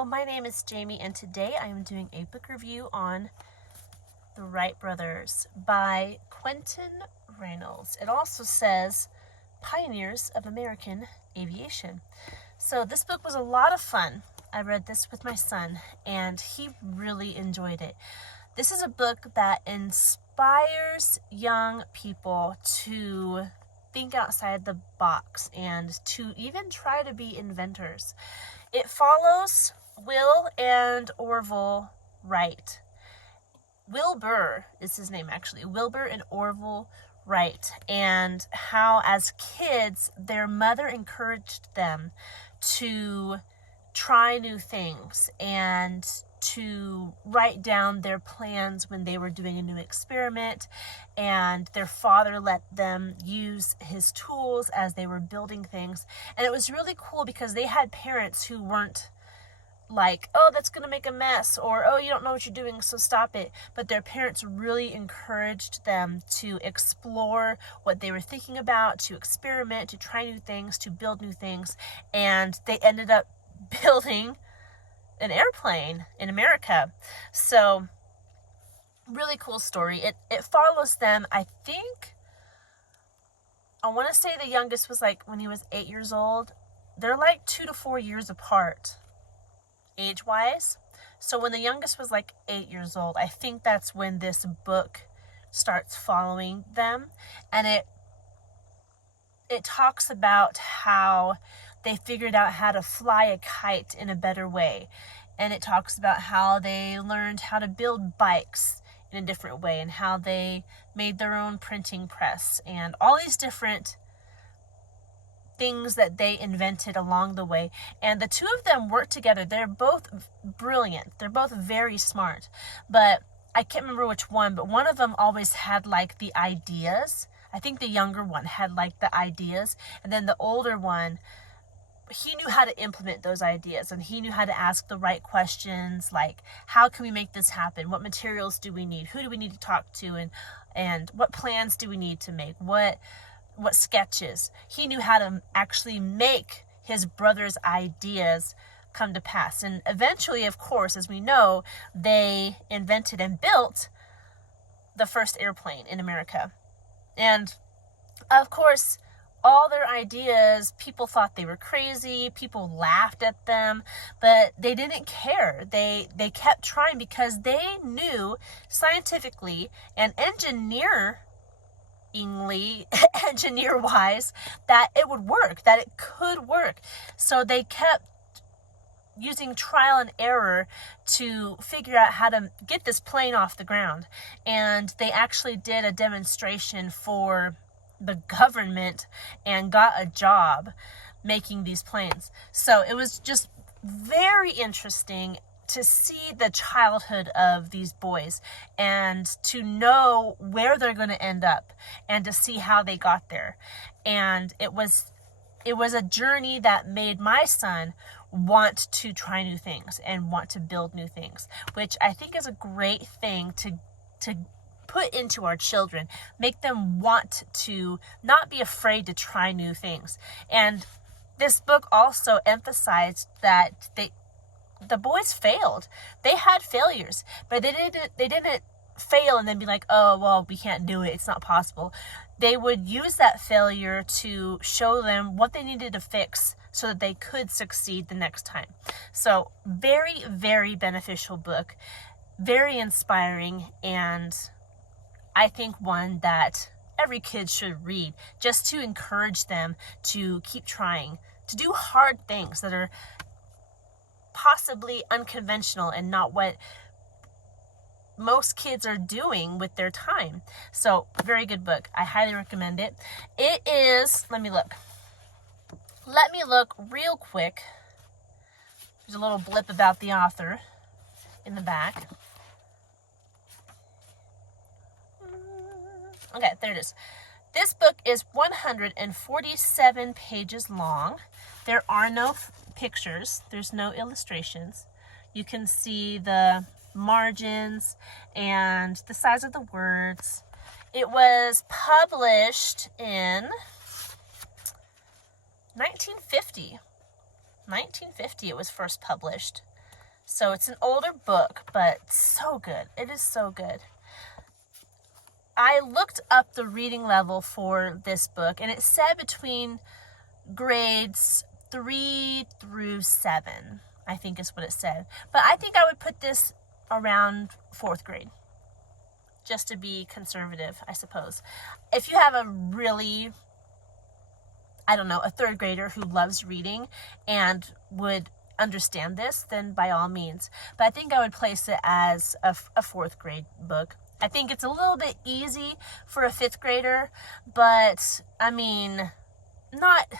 Hello, my name is Jamie, and today I am doing a book review on The Wright Brothers by Quentin Reynolds. It also says Pioneers of American Aviation. So this book was a lot of fun. I read this with my son, and he really enjoyed it. This is a book that inspires young people to think outside the box and to even try to be inventors. It follows Will and Orville Wright. Wilbur is his name, actually. Wilbur and Orville Wright. And how, as kids, their mother encouraged them to try new things and to write down their plans when they were doing a new experiment, and their father let them use his tools as they were building things. And it was really cool because they had parents who weren't like, oh, that's going to make a mess, or, oh, you don't know what you're doing, so stop it. But their parents really encouraged them to explore what they were thinking about, to experiment, to try new things, to build new things. And they ended up building an airplane in America. So really cool story. It follows them. I think, I want to say the youngest was like when he was 8 years old. They're like 2 to 4 years apart age-wise. So when the youngest was like 8 years old, I think that's when this book starts following them. And it talks about how they figured out how to fly a kite in a better way. And it talks about how they learned how to build bikes in a different way, and how they made their own printing press, and all these different things that they invented along the way. And the two of them work together. They're both brilliant. They're both very smart. But I can't remember which one, but one of them always had like the ideas. I think the younger one had like the ideas, and then the older one, he knew how to implement those ideas, and he knew how to ask the right questions, like, how can we make this happen? What materials do we need? Who do we need to talk to? And what plans do we need to make? What sketches? He knew how to actually make his brother's ideas come to pass. And eventually, of course, as we know, they invented and built the first airplane in America. And of course, all their ideas, people thought they were crazy, people laughed at them, but they didn't care. They kept trying because they knew scientifically and engineer-wise, that it would work, that it could work. So they kept using trial and error to figure out how to get this plane off the ground. And they actually did a demonstration for the government and got a job making these planes. So it was just very interesting to see the childhood of these boys and to know where they're going to end up and to see how they got there. And it was a journey that made my son want to try new things and want to build new things, which I think is a great thing to put into our children, make them want to not be afraid to try new things. And this book also emphasized that the boys failed. They had failures, but they didn't fail and then be like, oh, well, we can't do it, it's not possible. They would use that failure to show them what they needed to fix so that they could succeed the next time. So very, very beneficial book, very inspiring, and I think one that every kid should read, just to encourage them to keep trying, to do hard things that are possibly unconventional and not what most kids are doing with their time. So, very good book. I highly recommend it. It is, let me look real quick. There's a little blip about the author in the back. Okay, there it is. This book is 147 pages long. There are no pictures. There's no illustrations. You can see the margins and the size of the words. It was published in 1950. 1950 it was first published. So it's an older book, but so good. It is so good. I looked up the reading level for this book, and it said between grades 3 through 7, I think is what it said. But I think I would put this around 4th grade, just to be conservative, I suppose. If you have a really, I don't know, a 3rd grader who loves reading and would understand this, then by all means. But I think I would place it as a 4th grade book. I think it's a little bit easy for a 5th grader, but I mean, not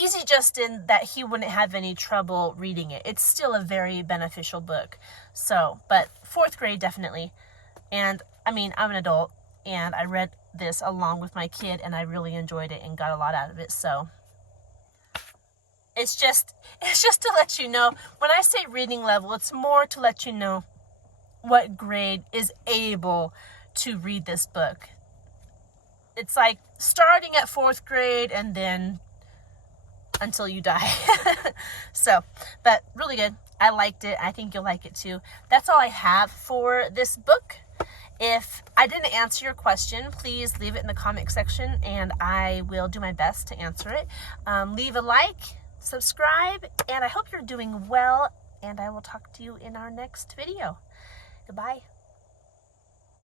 easy just in that he wouldn't have any trouble reading it. It's still a very beneficial book. So, but 4th grade definitely. And I mean, I'm an adult and I read this along with my kid and I really enjoyed it and got a lot out of it. So it's just to let you know, when I say reading level, it's more to let you know what grade is able to read this book. It's like starting at 4th grade and then until you die. So, but really good. I liked it. I think you'll like it too. That's all I have for this book. If I didn't answer your question, please leave it in the comment section and I will do my best to answer it. Leave a like, subscribe, and I hope you're doing well, and I will talk to you in our next video. Goodbye.